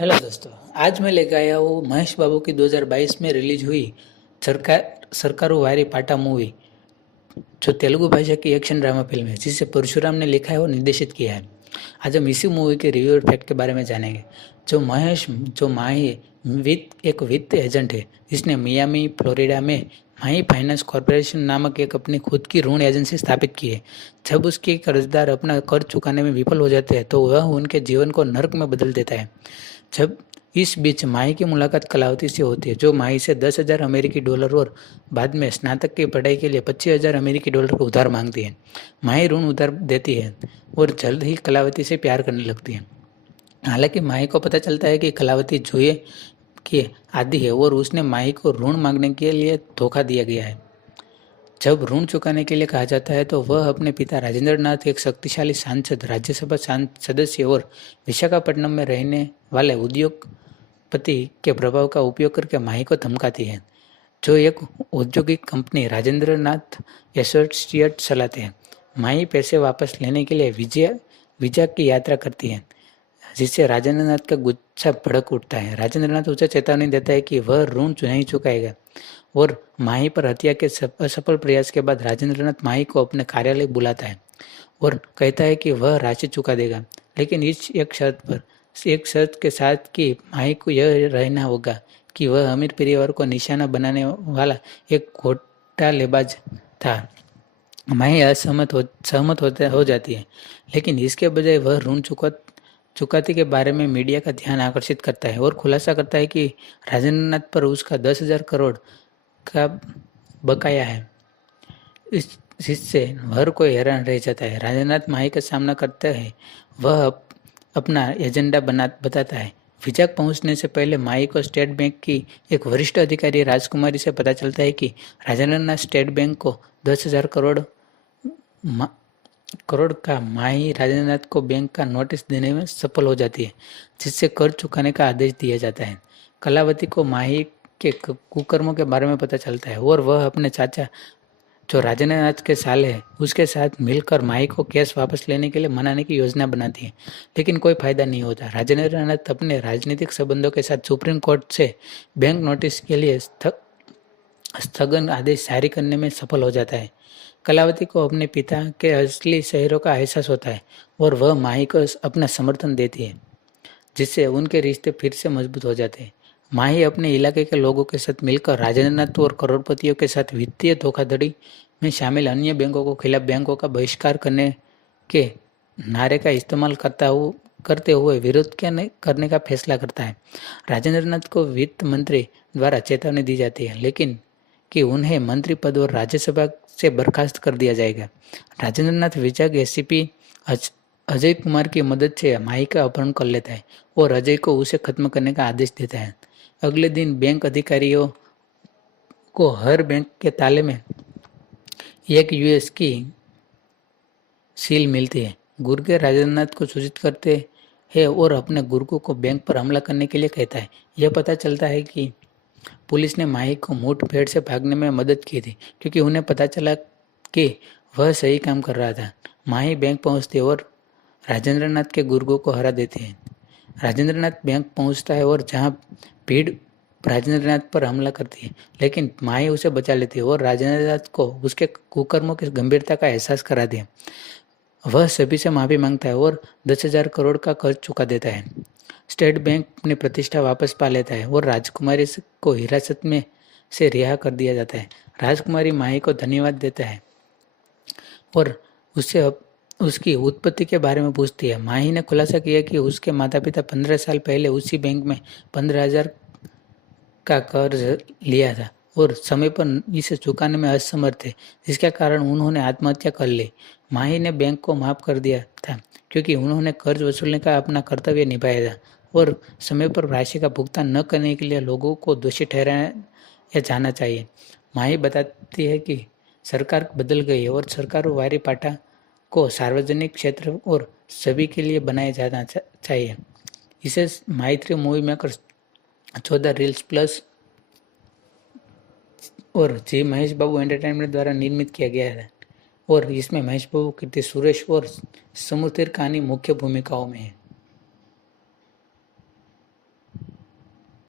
Hello दोस्तों। आज मैं लेकर आया हूँ महेश बाबू की 2022 में रिलीज हुई सरकारों वारी पाटा मूवी, जो तेलुगु भाषा की एक्शन ड्रामा फिल्म है, जिसे परशुराम ने लिखा है और निर्देशित किया है। आज हम इसी मूवी के रिव्यू और फैक्ट के बारे में जानेंगे। जो माही एक वित्त एजेंट है, जिसने मियामी फ्लोरिडा में माही फाइनेंस कॉरपोरेशन नामक एक अपनी खुद की ऋण एजेंसी स्थापित की है। जब उसके कर्जदार अपना कर्ज चुकाने में विफल हो जाते हैं तो वह उनके जीवन को नर्क में बदल देता है। जब इस बीच माही की मुलाकात कलावती से होती है, जो माही से 10,000 अमेरिकी डॉलर और बाद में स्नातक की पढ़ाई के लिए 25,000 अमेरिकी डॉलर को उधार मांगती है। माही ऋण उधार देती है और जल्द ही कलावती से प्यार करने लगती है। हालांकि माही को पता चलता है कि कलावती जुए की आदी है और उसने माही को ऋण मांगने के लिए धोखा दिया गया है। जब ऋण चुकाने के लिए कहा जाता है तो वह अपने पिता राजेंद्र नाथ, एक शक्तिशाली सांसद, राज्यसभा सदस्य और विशाखापट्टनम में रहने वाले उद्योगपति के प्रभाव का उपयोग करके माही को धमकाती है, जो एक औद्योगिक कंपनी राजेंद्र नाथ एसोसिएट चलाते हैं। माही पैसे वापस लेने के लिए वीजा की यात्रा करती है, जिससे राजेंद्र नाथ का गुस्सा भड़क उठता है। राजेंद्र नाथ उसे चेतावनी देता है कि वह ऋण नहीं चुकाएगा और माही पर हत्या के असफल प्रयास के बाद राजेंद्र नाथ माही को अपने कार्यालय बुलाता है और कहता है कि वह राशि चुका देगा, लेकिन एक शर्त के साथ कि माही को यह रहना होगा कि वह अमीर परिवार को निशाना बनाने वाला एक घोटालेबाज था। माही सहमत हो जाती है, लेकिन इसके बजाय वह ऋण चुकौती के बारे में मीडिया का ध्यान आकर्षित करता है और खुलासा करता है कि राजेंद्र नाथ पर उसका 10,000 करोड़ का बकाया है। जिससे हर कोई हैरान रह जाता है। राजेंद्र नाथ माही का सामना करता है। वह अपना एजेंडा बताता है। विजाग पहुंचने से पहले माही को स्टेट बैंक की एक वरिष्ठ अधिकारी राजकुमारी से पता चलता है कि राजेंद्र नाथ स्टेट बैंक को 10,000 करोड़ का माही राजेंद्र नाथ को बैंक का नोटिस देने में सफल हो जाती है, जिससे कर्ज चुकाने का आदेश दिया जाता है। कलावती को माही के कुकर्मों के बारे में पता चलता है और वह अपने चाचा, जो राजेंद्र नाथ के साले है, उसके साथ मिलकर माही को केस वापस लेने के लिए मनाने की योजना बनाती है, लेकिन कोई फायदा नहीं होता। राजेंद्र नाथ अपने राजनीतिक संबंधों के साथ सुप्रीम कोर्ट से बैंक नोटिस के लिए स्थगन आदेश जारी करने में सफल हो जाता है। कलावती को अपने पिता के असली शहरों का एहसास होता है और वह माही को अपना समर्थन देती है, जिससे उनके रिश्ते फिर से मजबूत हो जाते हैं। माही अपने इलाके के लोगों के साथ मिलकर राजेंद्र नाथ और करोड़पतियों के साथ वित्तीय धोखाधड़ी में शामिल अन्य बैंकों को खिलाफ बैंकों का बहिष्कार करने के नारे का इस्तेमाल करते हुए विरोध करने का फैसला करता है। राजेंद्र नाथ को वित्त मंत्री द्वारा चेतावनी दी जाती है, लेकिन कि उन्हें मंत्री पद और राज्यसभा से बर्खास्त कर दिया जाएगा। राजेंद्र नाथ विजाग एसीपी अजय कुमार की मदद से माही का अपहरण कर लेता है और अजय को उसे खत्म करने का आदेश देता है। अगले दिन बैंक अधिकारियों को हर बैंक के ताले में एक यूएस की सील मिलती है। गुर्गे राजेंद्र नाथ को सूचित करते हैं और अपने गुर्गों को बैंक पर हमला करने के लिए कहता है। यह पता चलता है कि पुलिस ने माही को मुठभेड़ से भागने में मदद की थी, क्योंकि उन्हें पता चला कि वह सही काम कर रहा था। माही बैंक पहुंचती और राजेंद्र नाथ के गुर्गों को हरा देती है। राजेंद्र नाथ बैंक पहुंचता है और जहां भीड़ राजेंद्र नाथ पर हमला करती है, लेकिन माही उसे बचा लेती है और राजेंद्र नाथ को उसके कुकर्मों की गंभीरता का एहसास कराती है। वह सभी से माफी मांगता है और 10,000 करोड़ का कर्ज चुका देता है। स्टेट बैंक अपनी प्रतिष्ठा वापस पा लेता है और राजकुमारी को हिरासत में से रिहा कर दिया जाता है। राजकुमारी माही को धन्यवाद देता है और उससे उसकी उत्पत्ति के बारे में पूछती है। माही ने खुलासा किया कि उसके माता पिता 15 साल पहले उसी बैंक में 15,000 का कर्ज लिया था और समय पर इसे चुकाने में असमर्थ थे, जिसके कारण उन्होंने आत्महत्या कर ली। माही ने बैंक को माफ कर दिया था क्योंकि उन्होंने कर्ज वसूलने का अपना कर्तव्य निभाया था और समय पर राशि का भुगतान न करने के लिए लोगों को दोषी ठहराया जाना चाहिए। माही बताती है कि सरकार बदल गई है और सरकार वारी पाटा को सार्वजनिक क्षेत्र और सभी के लिए बनाया जाना चाहिए। इसे माही3 मूवी मेकर 14 रील्स प्लस और जी महेश बाबू एंटरटेनमेंट द्वारा निर्मित किया गया है और इसमें महेश बाबू, कीर्ति सुरेश और समुद्र कहानी मुख्य भूमिकाओं में है।